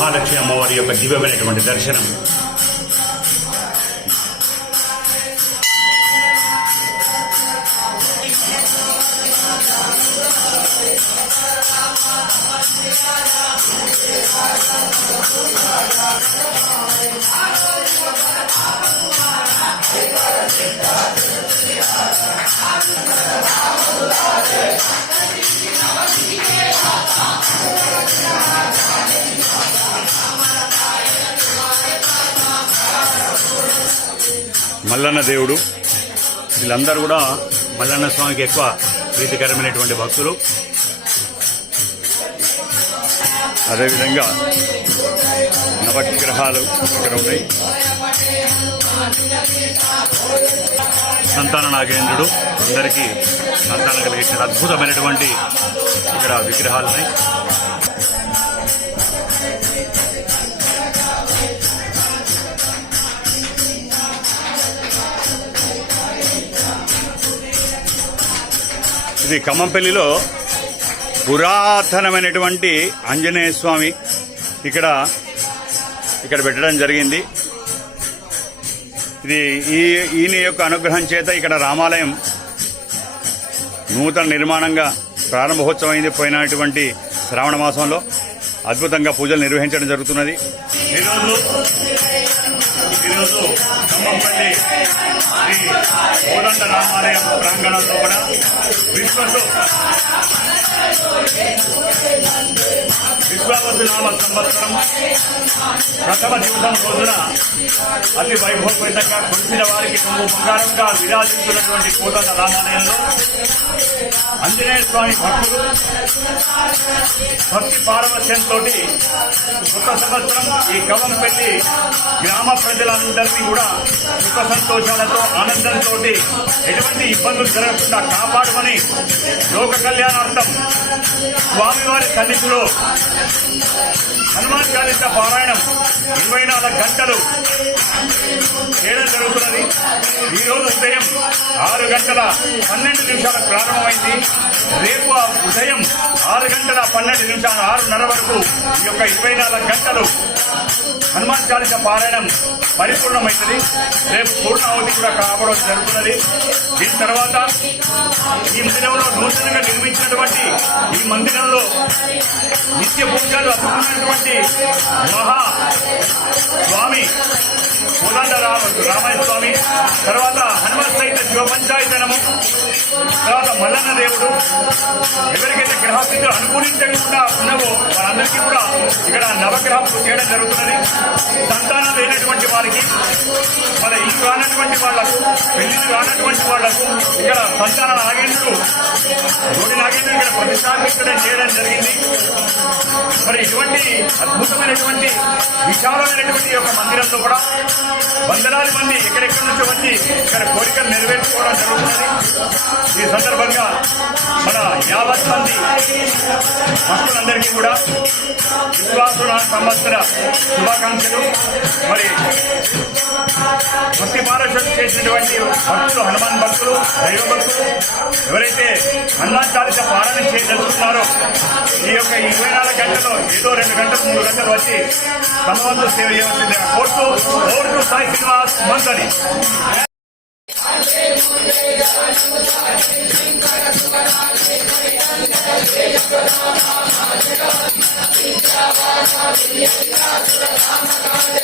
మహాలక్ష్మి అమ్మవారి యొక్క దివ్యమైనటువంటి దర్శనం మల్లన్న దేవుడు. వీళ్ళందరూ కూడా మల్లన్న స్వామికి ఎక్కువ ప్రీతికరమైనటువంటి భక్తులు. అదేవిధంగా నవగ్రహాలు ఇక్కడ ఉన్నాయి. సంతాన నాగేంద్రుడు అందరికీ సంతానం కలిగించిన అద్భుతమైనటువంటి ఇక్కడ విగ్రహాలు ఇది ఖమ్మంపల్లిలో పురాతనమైనటువంటి ఆంజనేయ స్వామి ఇక్కడ ఇక్కడ పెట్టడం జరిగింది. ఇది ఈ ఈయన యొక్క అనుగ్రహం చేత ఇక్కడ రామాలయం నూతన నిర్మాణంగా ప్రారంభోత్సవం అయింది పోయినటువంటి శ్రావణ మాసంలో. అద్భుతంగా పూజలు నిర్వహించడం జరుగుతున్నది. ఈరోజు ఈరోజు ఖమ్మంపల్లి శ్రీ కోదండ రామాలయం ప్రాంగణంలో కూడా విశ్వసు విశ్వావసు నామ సంవత్సరం ప్రథమ దివసం రోజున అతి వైభవపేతంగా కొలిసిన వారికి నువ్వు బంగారంగా విరాజిస్తున్నటువంటి కోదండ రామాలయంలో ఆంజనేయ స్వామి భక్తులు భక్తి పారవశ్యంతో కొత్త సంవత్సరం ఈ కవంపల్లి గ్రామ ప్రజలందరినీ కూడా సుఖ సంతోషాలతో ఆనందంతో ఎటువంటి ఇబ్బందులు జరగకుండా కాపాడమని లోక కళ్యాణార్థం స్వామివారి సన్నిధిలో హనుమాన్ చాలీస పారాయణం ఇరవై నాలుగు గంటలు. జరుగుతున్నది ఈ రోజు ఉదయం ఆరు గంటల పన్నెండు నిమిషాలకు ప్రారంభమైంది. రేపు ఆ ఉదయం ఆరు గంటల పన్నెండు నిమిషాల ఆరున్నర వరకు ఈ యొక్క ఇరవై నాలుగు గంటలు హనుమాన్ చాలీస పారాయణం పరిపూర్ణమైతుంది రేపు పూర్ణావతి కూడా కావడం జరుగుతున్నది. దీని తర్వాత ఈ మందిరంలో నూతనంగా నిర్మించినటువంటి ఈ మందిరంలో నిత్య పూజలు అద్భుతమైనటువంటి మహా స్వామి కోదండ స్వామి తర్వాత హనుమత్ సైత శివ పంచాయతనము తర్వాత మల్లన్న దేవుడు ఎవరికైతే గ్రహస్థితులు అనుకూలించకుండా ఉన్నావో వారందరికీ కూడా ఇక్కడ నవగ్రహం చేయడం జరుగుతున్నది. సంతానం లేనటువంటి వారికి మన ఇల్లు కానటువంటి వాళ్ళకు పెళ్ళిళ్ళు కానటువంటి వాళ్ళకు ఇక్కడ సంతాన నాగేంద్రుడు గోడి నాగేంద్రుడు ఇక్కడ ప్రతిష్టాపించడం చేయడం జరిగింది. మరి ఇటువంటి అద్భుతమైనటువంటి విశాలమైనటువంటి ఒక యొక్క మందిరంలో కూడా వందలాది మంది ఎక్కడెక్కడి నుంచో వచ్చి ఇక్కడ కోరికలు నెరవేర్చుకోవడం జరుగుతుంది. ఈ సందర్భంగా మన యావత్ మంది భక్తులందరికీ కూడా విశ్వాసుల సంవత్సర శుభాకాంక్షలు. మరి భక్తి పారశక్తి చేసినటువంటి భక్తులు హనుమాన్ భక్తులు దైవ భక్తులు ఎవరైతే హనుమాన్ చాలిస పాలన చేయదలుచుకున్నారో ఈ యొక్క ఇరవై నాలుగు గంటలు ఏదో రెండు గంటలు మూడు గంటలు వచ్చి తమవంతు సేవ చేయవలసింది కోర్టు కోర్టు సాయి శ్రీనివాస్ మంత్రి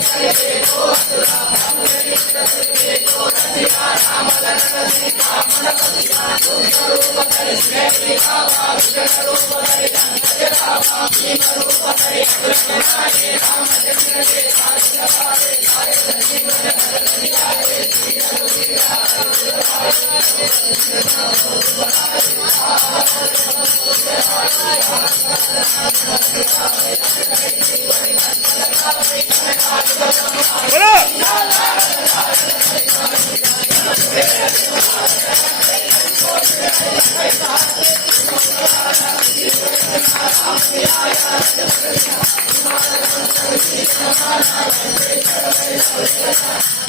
Thank. Roopa Roopa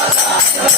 I'm just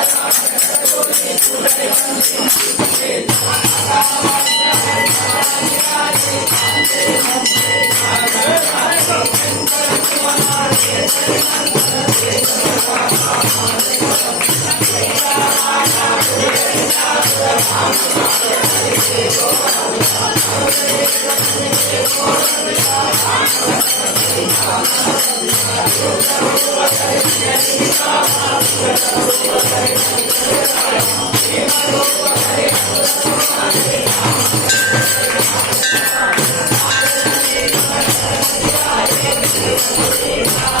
Yeah.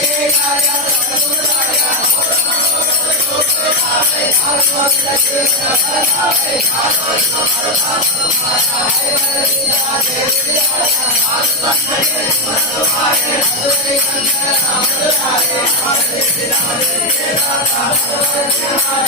आत्मा पाते